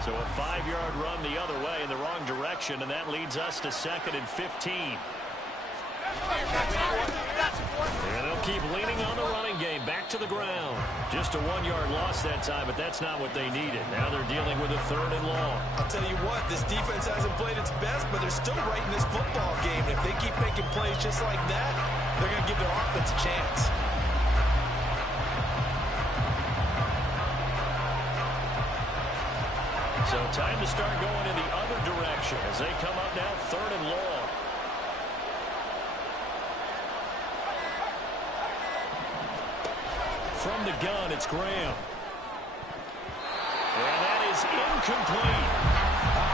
So a 5-yard run the other way in the wrong direction, and that leads us to 2nd and 15. And they'll keep leaning on the running game. Back to the ground. Just a 1-yard loss that time, but that's not what they needed. Now they're dealing with a 3rd and long. I'll tell you what, this defense hasn't played its best, but they're still right in this football game. And if they keep making plays just like that, they're going to give their offense a chance. So time to start going in the other direction as they come up now 3rd and long. From the gun, it's Graham. And that is incomplete.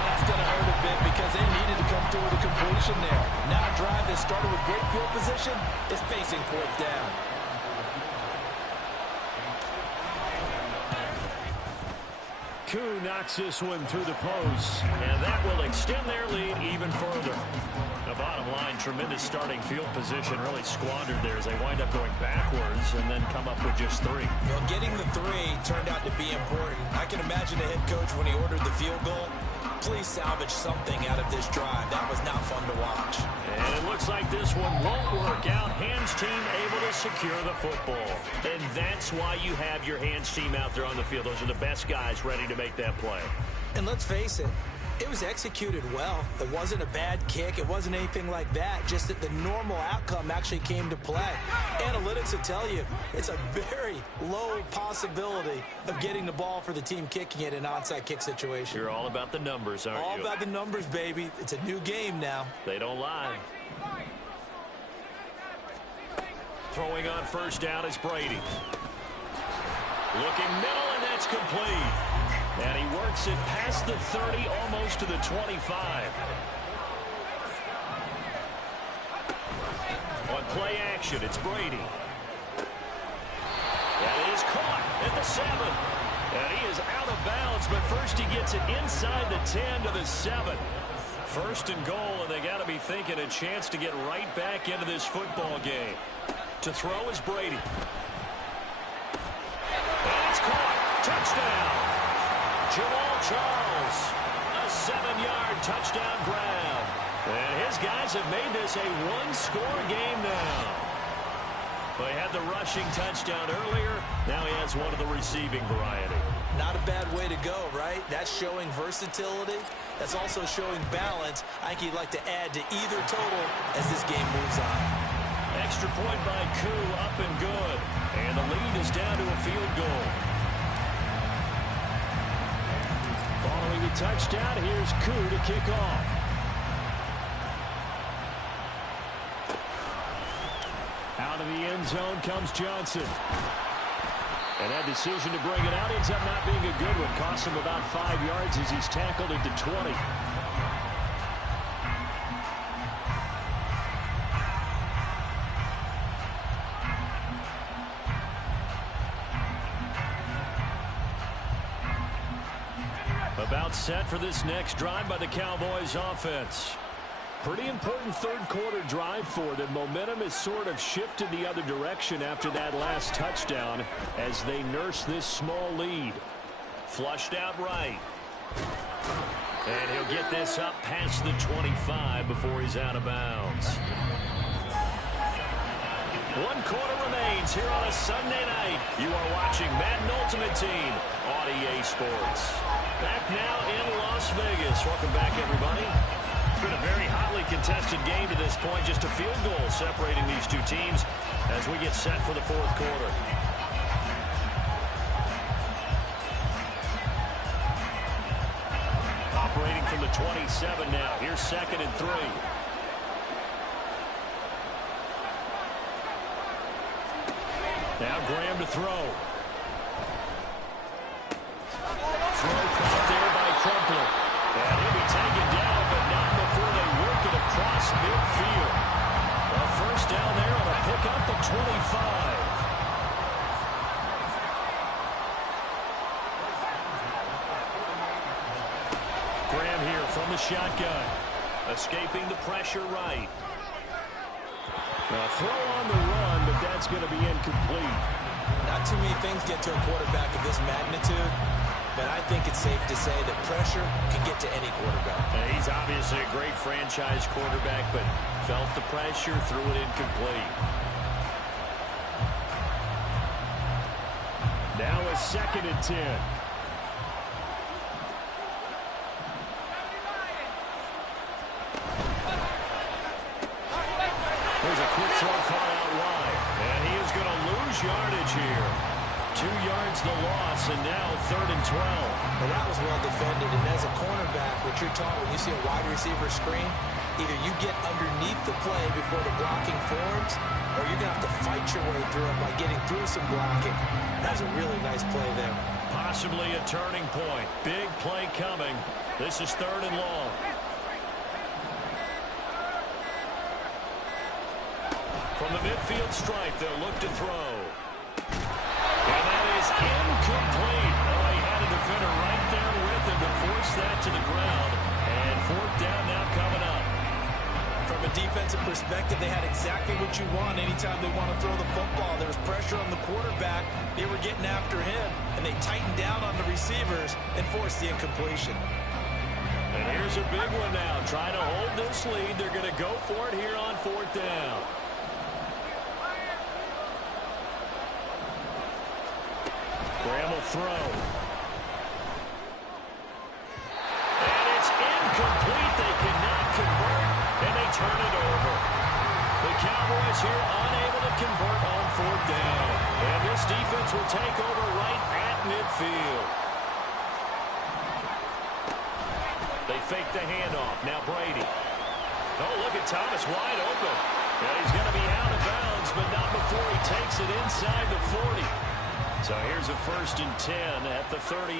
That's going to hurt a bit because they needed to come through with a completion there. Now a drive that started with great field position is facing 4th down. Koo knocks this one through the post, and that will extend their lead even further. The bottom line, tremendous starting field position, really squandered there as they wind up going backwards and then come up with just 3. Well, getting the 3 turned out to be important. I can imagine the head coach when he ordered the field goal. Please salvage something out of this drive. That was not fun to watch. And it looks like this one won't work out. Hands team able to secure the football. And that's why you have your hands team out there on the field. Those are the best guys ready to make that play. And let's face it, it was executed well. It wasn't a bad kick. It wasn't anything like that. Just that the normal outcome actually came to play. Analytics will tell you it's a very low possibility of getting the ball for the team kicking it in an onside kick situation. You're all about the numbers, aren't you? All about the numbers, baby. It's a new game now. They don't lie. Throwing on first down is Brady. Looking middle, and that's complete. And he works it past the 30, almost to the 25. On play action, it's Brady. That is caught at the 7. And he is out of bounds, but first he gets it inside the 10 to the 7. First and goal, and they got to be thinking a chance to get right back into this football game. To throw is Brady. And it's caught. Touchdown. Jamal Charles, a 7-yard touchdown grab. And his guys have made this a one-score game now. They had the rushing touchdown earlier. Now he has one of the receiving variety. Not a bad way to go, right? That's showing versatility. That's also showing balance. I think he'd like to add to either total as this game moves on. Extra point by Koo, up and good. And the lead is down to a field goal. Following the touchdown, here's Koo to kick off. Out of the end zone comes Johnson. And that decision to bring it out ends up not being a good one. Cost him about 5 yards as he's tackled at the 20. About set for this next drive by the Cowboys offense. Pretty important third-quarter drive for them. Momentum has sort of shifted the other direction after that last touchdown as they nurse this small lead. Flushed out right. And he'll get this up past the 25 before he's out of bounds. 1 quarter remains here on a Sunday night. You are watching Madden Ultimate Team on EA Sports. Back now in Las Vegas. Welcome back, everybody. It's been a very hotly contested game to this point. Just a field goal separating these two teams as we get set for the 4th quarter. Operating from the 27 now. Here's 2nd and 3. Now Graham to throw. down there on a pickup of 25. Graham here from the shotgun. Escaping the pressure right. A throw on the run, but that's going to be incomplete. Not too many things get to a quarterback of this magnitude, but I think it's safe to say that pressure can get to any quarterback. He's obviously a great franchise quarterback, but felt the pressure, threw it incomplete. Now a 2nd and 10. There's a quick throw far out wide. And he is going to lose yardage here. 2 yards the loss, and now 3rd and 12. Well, that was well defended, and as a cornerback, what you're taught when you see a wide receiver screen, either you get underneath the play before the blocking forms, or you're going to have to fight your way through it by getting through some blocking. That's a really nice play there. Possibly a turning point. Big play coming. This is 3rd and long. From the midfield stripe, they'll look to throw. And that is incomplete. Oh, he had a defender right there with him to force that to the ground. And 4th down now coming up. From a defensive perspective, they had exactly what you want anytime they want to throw the football. There was pressure on the quarterback. They were getting after him, and they tightened down on the receivers and forced the incompletion. And here's a big one now. Trying to hold this lead. They're going to go for it here on 4th down. Graham will throw. And it's incomplete. They cannot convert, and they turn it over. The Cowboys here unable to convert on 4th down. And this defense will take over right at midfield. They fake the handoff. Now Brady. Oh, look at Thomas wide open. Yeah, he's going to be out of bounds, but not before he takes it inside the 40. So here's a 1st and 10 at the 38.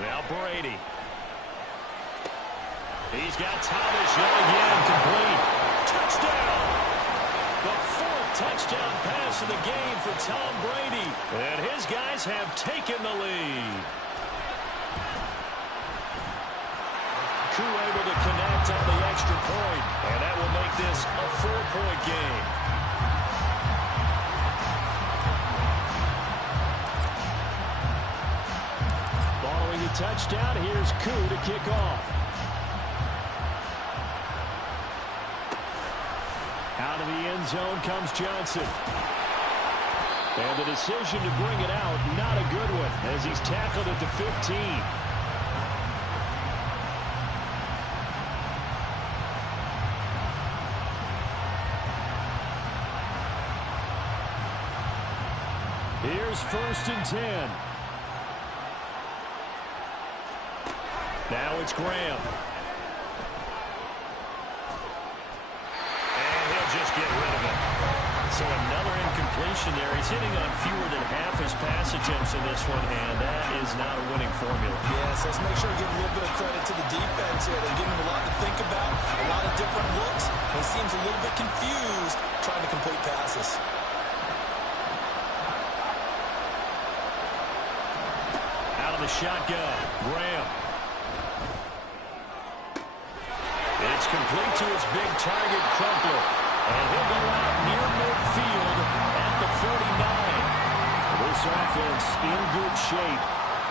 Now Brady. He's got Thomas yet again complete. Touchdown! The 4th touchdown pass of the game for Tom Brady. And his guys have taken the lead. Crew able to connect on the extra point. And that will make this a 4-point game. Following the touchdown, here's Koo to kick off. Out of the end zone comes Johnson. And the decision to bring it out, not a good one, as he's tackled at the 15. Here's 1st and 10. Now it's Graham. And he'll just get rid of it. So another incompletion there. He's hitting on fewer than half his pass attempts in this one, and that is not a winning formula. Yes, let's make sure to give a little bit of credit to the defense here. They're giving him a lot to think about, a lot of different looks. And he seems a little bit confused trying to complete passes. Out of the shotgun, Graham. It's complete to his big target, Crumpler. And he'll go out near midfield at the 49. This offense in good shape.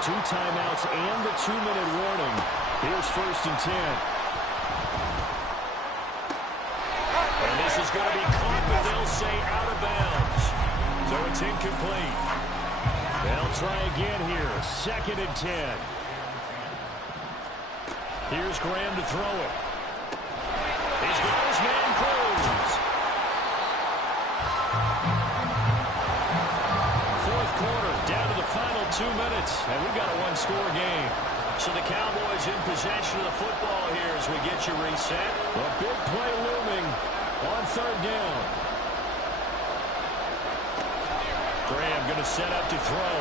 2 timeouts and the 2-minute warning. Here's 1st and 10. And this is going to be caught, but they'll say out of bounds. So it's incomplete. They'll try again here. 2nd and 10. Here's Graham to throw it. He's got his man closed. 4th quarter, down to the final 2 minutes, and we've got a 1-score game. So the Cowboys in possession of the football here as we get you reset. A big play looming on 3rd down. Graham going to set up to throw.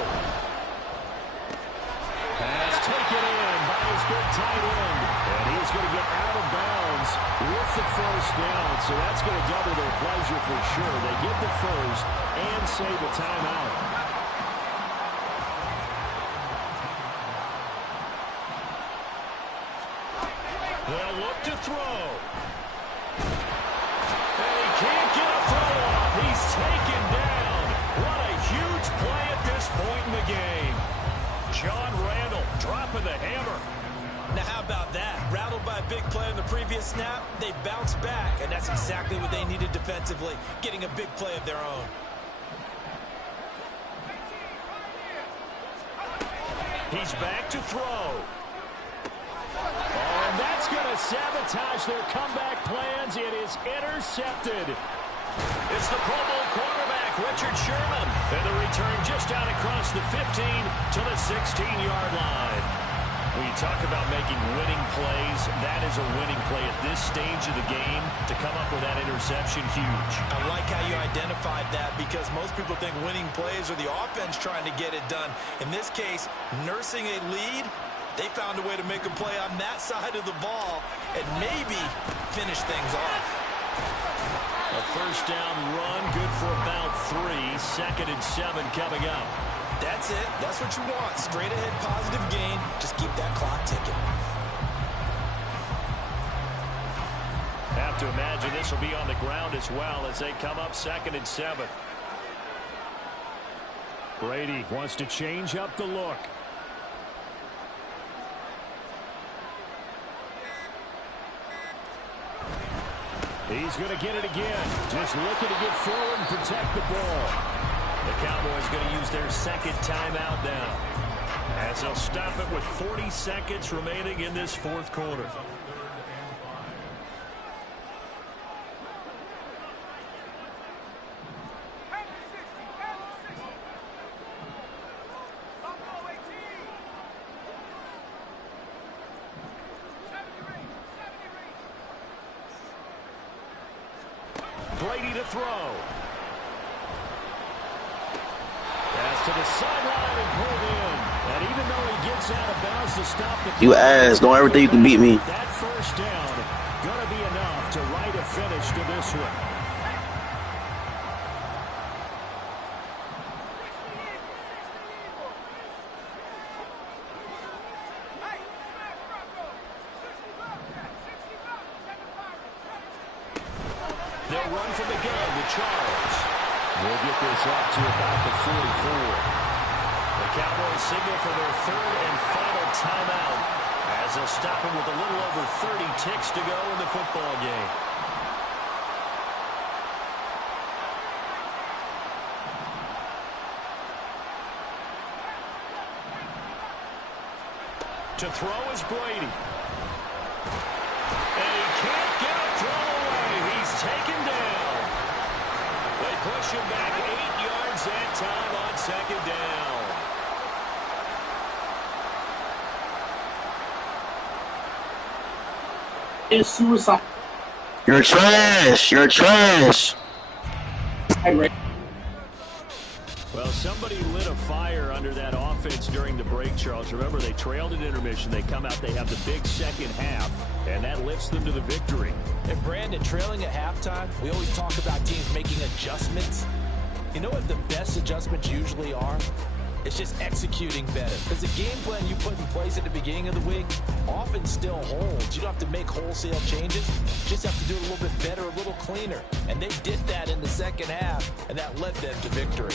Pass taken in by his big tight end. And he's going to get out of bounds with the first down. So that's going to double their pleasure for sure. They get the first and save a timeout. They'll look to throw. And he can't get a throw off. He's taken down. What a huge play at this point in the game. John Randall dropping the hammer. Now how about that? Rattled by a big play on the previous snap, they bounce back, and that's exactly what they needed defensively, getting a big play of their own. He's back to throw. Oh, and that's going to sabotage their comeback plans. It is intercepted. It's the Pro Bowl quarterback, Richard Sherman. And the return just out across the 15 to the 16-yard line. When you talk about making winning plays, that is a winning play at this stage of the game. To come up with that interception, huge. I like how you identified that, because most people think winning plays are the offense trying to get it done. In this case, nursing a lead, they found a way to make a play on that side of the ball and maybe finish things off. A first down run, good for about 3. 2nd and 7 coming up. That's it. That's what you want. Straight ahead positive gain. Just keep that clock ticking. Have to imagine this will be on the ground as well as they come up 2nd and 7. Brady wants to change up the look. He's going to get it again. Just looking to get forward and protect the ball. The Cowboys going to use their 2nd timeout now, as they'll stop it with 40 seconds remaining in this 4th quarter. Brady to throw. Pass to the sideline and pulled in. And even though he gets out of bounds to stop the clock, You ass, don't ever think you can beat me. that first down going to be enough to write a finish to this one. They'll run from the gun with Charles. We'll get this up to about the 44. The Cowboys signal for their 3rd and final timeout, as they'll stop him with a little over 30 ticks to go in the football game. To throw is Brady. And he can't get a throw away. He's taken down. They push him back 8 yards that time on 2nd down. It's suicide. You're trash. You're trash. Well, somebody lit a fire under that offense during the break, Charles. Remember, they trailed at intermission. They come out, they have the big second half, and that lifts them to the victory. And Brandon, trailing at halftime, we always talk about teams making adjustments. You know what the best adjustments usually are? It's just executing better. Because the game plan you put in place at the beginning of the week often still holds. You don't have to make wholesale changes. You just have to do it a little bit better, a little cleaner. And they did that in the second half, and that led them to victory.